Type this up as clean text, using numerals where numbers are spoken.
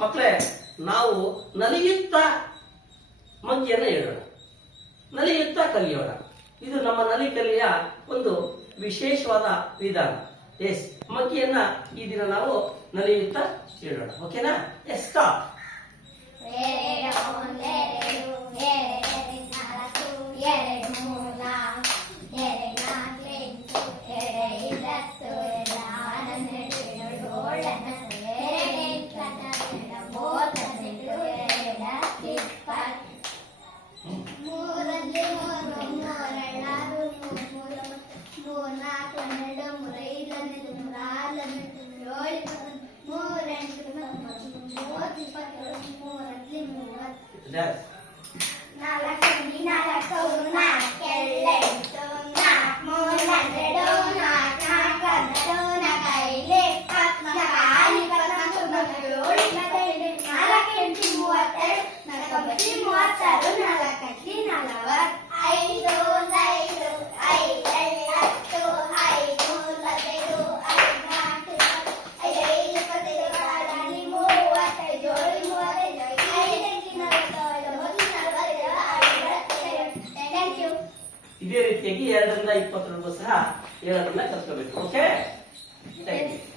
ಮಕ್ಕಳೇ, ನಾವು ನಲಿಯುತ್ತಾ ಮಗ್ಗಿಯನ್ನು ಹೇಳೋಣ, ನಲಿಯುತ್ತಾ ಕಲಿಯೋಣ. ಇದು ನಮ್ಮ ನಲಿ ಕಲಿಯ ಒಂದು ವಿಶೇಷವಾದ ವಿಧಾನ. ಎಸ್, ಮಗ್ಗಿಯನ್ನ ಈ ದಿನ ನಾವು ನಲಿಯುತ್ತಾ ಹೇಳೋಣ. ಓಕೆನಾ? Yes, stop. ಇದೇ ರೀತಿಯಾಗಿ 2 ರಿಂದ 20 ಸಹ 7 ಕಲ್ತ್ಕೋಬೇಕು. Okay, thank you.